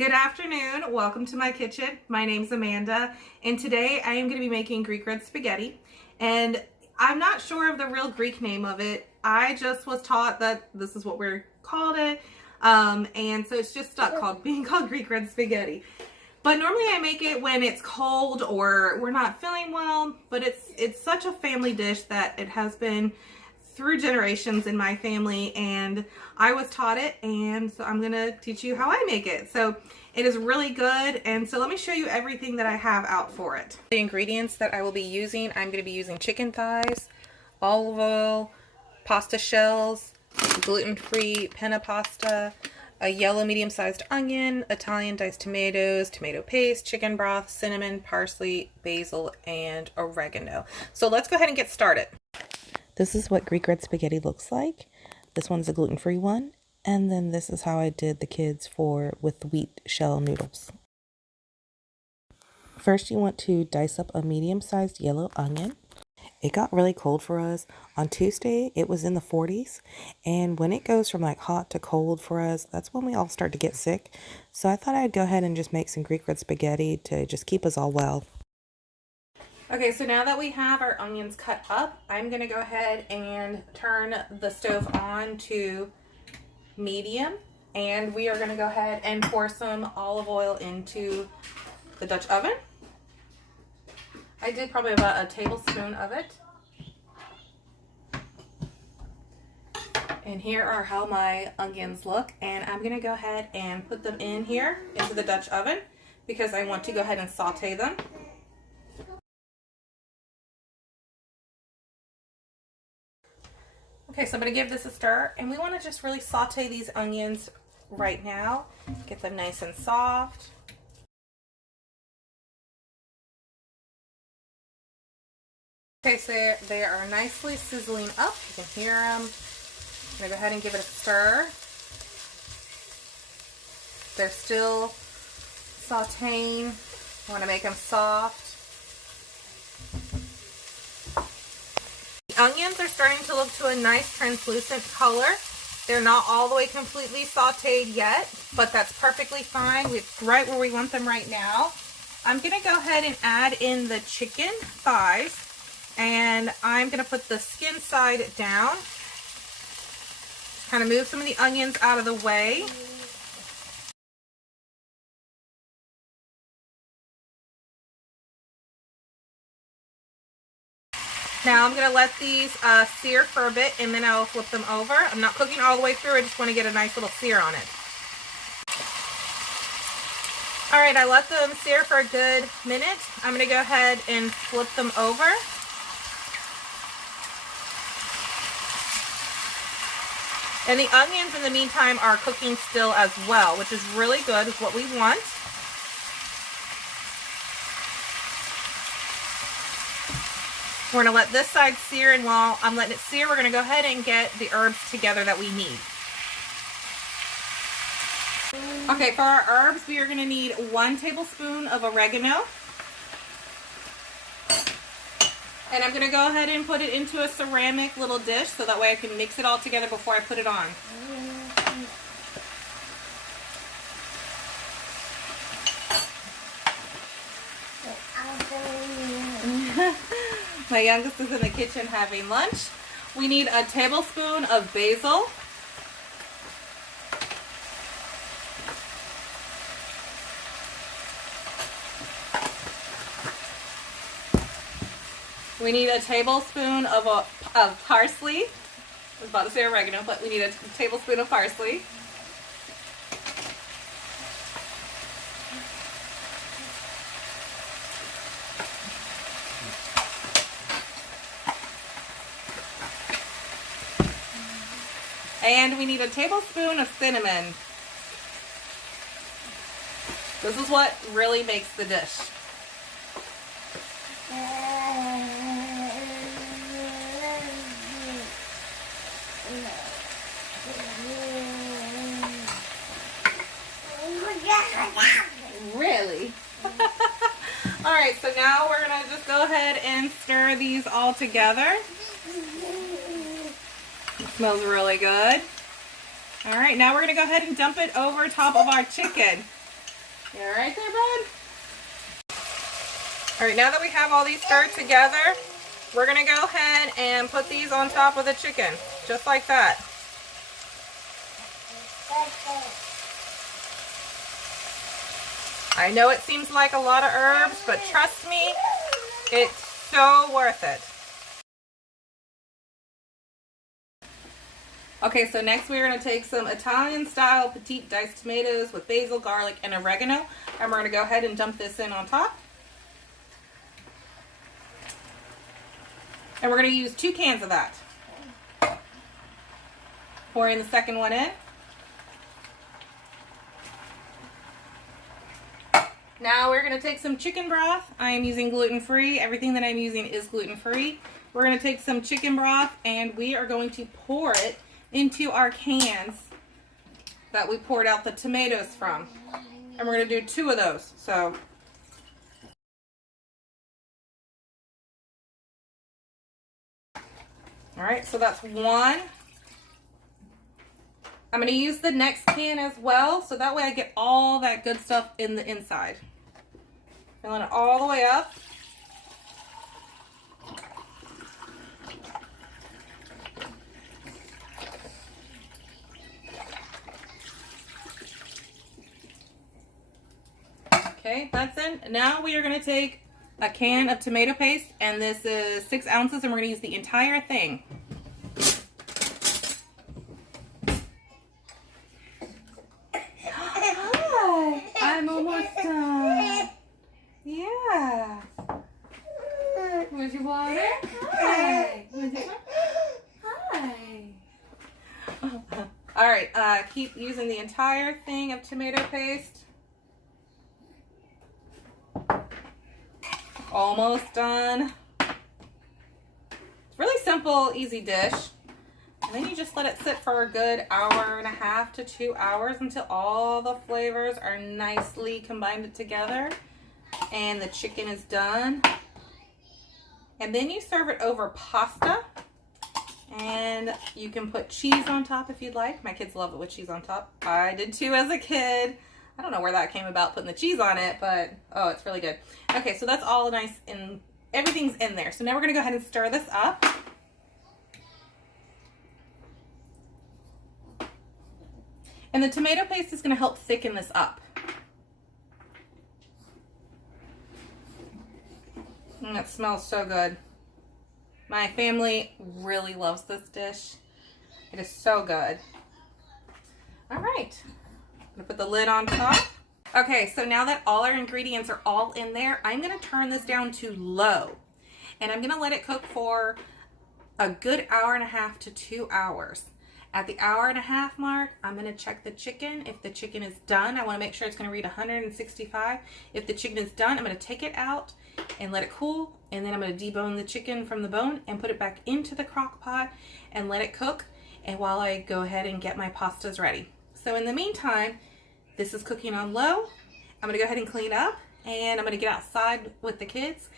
Good afternoon. Welcome to my kitchen. My name's Amanda, and today I am going to be making Greek red spaghetti. And I'm not sure of the real Greek name of it. I just was taught that this is what we're called it, and so it's just stuck being called Greek red spaghetti. But normally I make it when it's cold or we're not feeling well. But it's such a family dish that it has been through generations in my family, and I was taught it, and so I'm gonna teach you how I make it. So it is really good, and so let me show you everything that I have out for it. The ingredients that I will be using: I'm gonna be using chicken thighs, olive oil, pasta shells, gluten-free penne pasta, a yellow medium-sized onion, Italian diced tomatoes, tomato paste, chicken broth, cinnamon, parsley, basil, and oregano. So let's go ahead and get started. This is what Greek red spaghetti looks like. This one's a gluten-free one. And then this is how I did the kids with wheat shell noodles. First, you want to dice up a medium-sized yellow onion. It got really cold for us. On Tuesday, it was in the 40s. And when it goes from like hot to cold for us, that's when we all start to get sick. So I thought I'd go ahead and just make some Greek red spaghetti to just keep us all well. Okay, so now that we have our onions cut up, I'm going to go ahead and turn the stove on to medium, and we are going to go ahead and pour some olive oil into the Dutch oven. I did probably about a tablespoon of it. And here are how my onions look, and I'm going to go ahead and put them in here into the Dutch oven because I want to go ahead and saute them. Okay, so I'm going to give this a stir, and we want to just really saute these onions right now. Get them nice and soft. Okay, so they are nicely sizzling up. You can hear them. I'm going to go ahead and give it a stir. They're still sauteing. I want to make them soft. Onions are starting to look to a nice translucent color. They're not all the way completely sauteed yet, but that's perfectly fine. We're right where we want them right now. I'm going to go ahead and add in the chicken thighs, and I'm going to put the skin side down. Kind of move some of the onions out of the way. Now I'm going to let these sear for a bit, and then I'll flip them over. I'm not cooking all the way through. I just want to get a nice little sear on it. Alright, I let them sear for a good minute. I'm going to go ahead and flip them over. And the onions in the meantime are cooking still as well, which is really good. It's what we want. We're going to let this side sear, and while I'm letting it sear, we're going to go ahead and get the herbs together that we need. Okay, for our herbs, we are going to need 1 tablespoon of oregano. And I'm going to go ahead and put it into a ceramic little dish so that way I can mix it all together before I put it on. My youngest is in the kitchen having lunch. We need a tablespoon of basil. We need a tablespoon of parsley. I was about to say oregano, but we need a tablespoon of parsley. And we need a tablespoon of cinnamon. This is what really makes the dish. Really? Alright, so now we're going to just go ahead and stir these all together. It smells really good. Alright, now we're going to go ahead and dump it over top of our chicken. You all right there, bud? All right, now that we have all these stirred together, we're gonna go ahead and put these on top of the chicken, just like that. I know it seems like a lot of herbs, but trust me, it's so worth it. Okay, so next we're going to take some Italian-style Petite diced tomatoes with basil, garlic, and oregano, and we're going to go ahead and dump this in on top. And we're going to use 2 cans of that. Pouring the second one in. Now we're going to take some chicken broth. I am using gluten-free. Everything that I'm using is gluten-free. We're going to take some chicken broth and we are going to pour it into our cans that we poured out the tomatoes from. And we're going to do 2 of those. So all right, so that's 1. I'm going to use the next can as well, so that way I get all that good stuff in the inside. Filling it all the way up. Okay, that's in. Now we are going to take a can of tomato paste, and this is 6 ounces, and we're going to use the entire thing. Hi, I'm almost done. Yeah. Where's your water? Hi. Where's your water? Hi. All right, keep using the entire thing of tomato paste. Almost done. It's really simple, easy dish. And then you just let it sit for a good 1.5 to 2 hours until all the flavors are nicely combined together and the chicken is done. And then you serve it over pasta, and you can put cheese on top if you'd like. My kids love it with cheese on top. I did too as a kid. I don't know where that came about, putting the cheese on it, but oh, it's really good. Okay, so that's all nice and everything's in there. So now we're gonna go ahead and stir this up. And the tomato paste is gonna help thicken this up. And that smells so good. My family really loves this dish. It is so good. All right, I'm gonna put the lid on top. Okay, so now that all our ingredients are all in there, I'm gonna turn this down to low. And I'm gonna let it cook for a good 1.5 to 2 hours. At the 1.5 hour mark, I'm gonna check the chicken. If the chicken is done, I wanna make sure it's gonna read 165. If the chicken is done, I'm gonna take it out and let it cool. And then I'm gonna debone the chicken from the bone and put it back into the crock pot and let it cook. And while I go ahead and get my pastas ready. So in the meantime, this is cooking on low. I'm gonna go ahead and clean up, and I'm gonna get outside with the kids,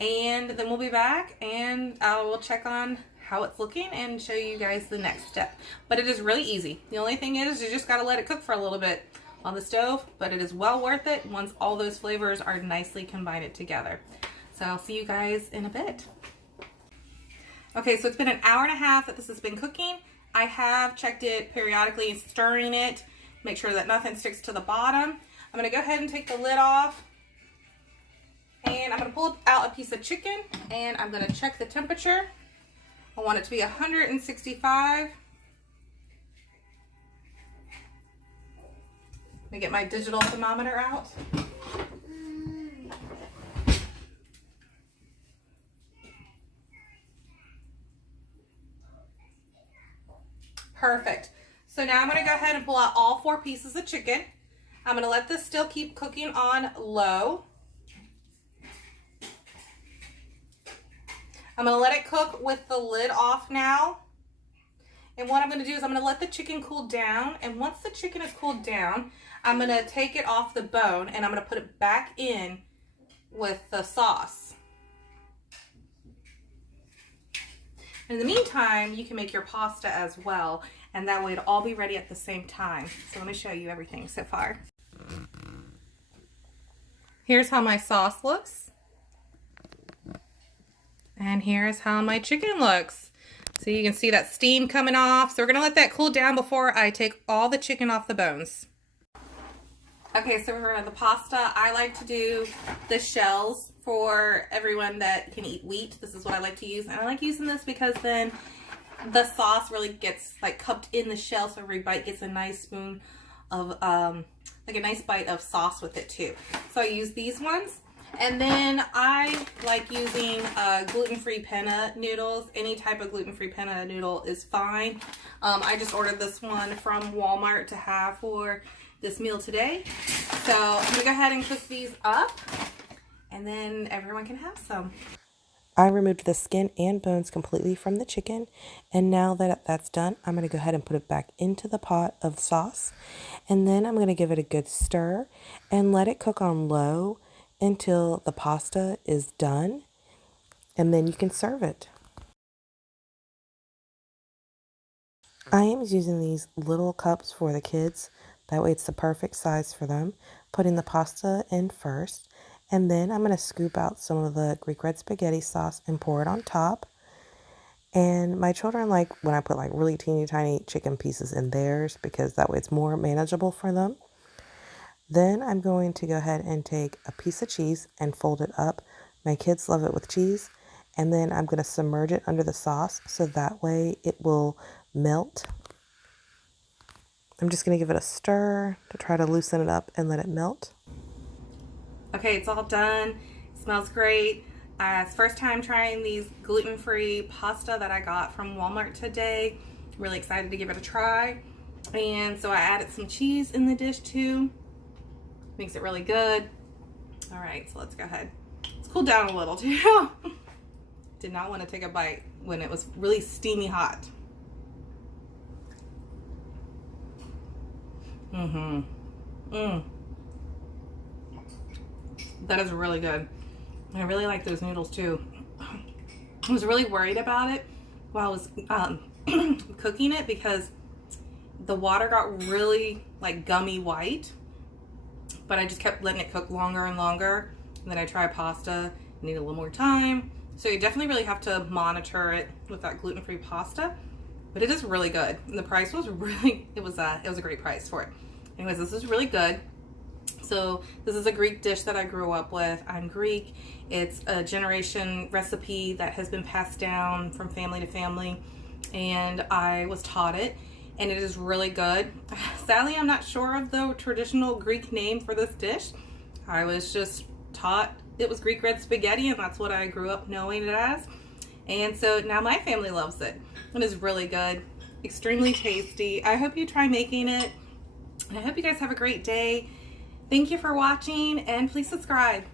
and then we'll be back and I will check on how it's looking and show you guys the next step. But it is really easy. The only thing is you just gotta let it cook for a little bit on the stove, but it is well worth it once all those flavors are nicely combined together. So I'll see you guys in a bit. Okay, so it's been 1.5 hours that this has been cooking. I have checked it periodically, stirring it, make sure that nothing sticks to the bottom. I'm gonna go ahead and take the lid off, and I'm gonna pull out a piece of chicken, and I'm gonna check the temperature. I want it to be 165. Let me get my digital thermometer out. Perfect. So now I'm going to go ahead and pull out all 4 pieces of chicken. I'm going to let this still keep cooking on low. I'm going to let it cook with the lid off now. And what I'm going to do is I'm going to let the chicken cool down. And once the chicken is cooled down, I'm going to take it off the bone and I'm going to put it back in with the sauce. In the meantime, you can make your pasta as well, and that way it'll all be ready at the same time. So let me show you everything so far. Here's how my sauce looks. And here's how my chicken looks. So you can see that steam coming off. So we're gonna let that cool down before I take all the chicken off the bones. Okay, so for the pasta, I like to do the shells for everyone that can eat wheat. This is what I like to use. And I like using this because then the sauce really gets like cupped in the shell, so every bite gets a nice spoon of, like a nice bite of sauce with it too. So I use these ones. And then I like using gluten-free penne noodles. Any type of gluten-free penne noodle is fine. I just ordered this one from Walmart to have for this meal today. So I'm gonna go ahead and cook these up and then everyone can have some. I removed the skin and bones completely from the chicken, and now that that's done, I'm going to go ahead and put it back into the pot of sauce, and then I'm going to give it a good stir and let it cook on low until the pasta is done, and then you can serve it. I am using these little cups for the kids, that way it's the perfect size for them. Putting the pasta in first, and then I'm going to scoop out some of the Greek red spaghetti sauce and pour it on top. And my children like when I put like really teeny tiny chicken pieces in theirs because that way it's more manageable for them. Then I'm going to go ahead and take a piece of cheese and fold it up. My kids love it with cheese. And then I'm going to submerge it under the sauce so that way it will melt. I'm just going to give it a stir to try to loosen it up and let it melt. Okay, it's all done. It smells great. It's first time trying these gluten-free pasta that I got from Walmart today. Really excited to give it a try. And so I added some cheese in the dish too. Makes it really good. All right, so let's go ahead. Let's cool down a little too. Did not want to take a bite when it was really steamy hot. That is really good. I really like those noodles too. I was really worried about it while I was cooking it because the water got really like gummy white, but I just kept letting it cook longer and longer. And then I tried pasta, need a little more time. So you definitely really have to monitor it with that gluten-free pasta, but it is really good. And the price was really, it was a great price for it. Anyways, this is really good. So this is a Greek dish that I grew up with. I'm Greek. It's a generation recipe that has been passed down from family to family, and I was taught it, and it is really good. Sadly, I'm not sure of the traditional Greek name for this dish. I was just taught it was Greek red spaghetti, and that's what I grew up knowing it as. And so now my family loves it. It is really good, extremely tasty. I hope you try making it, and I hope you guys have a great day. Thank you for watching, and please subscribe.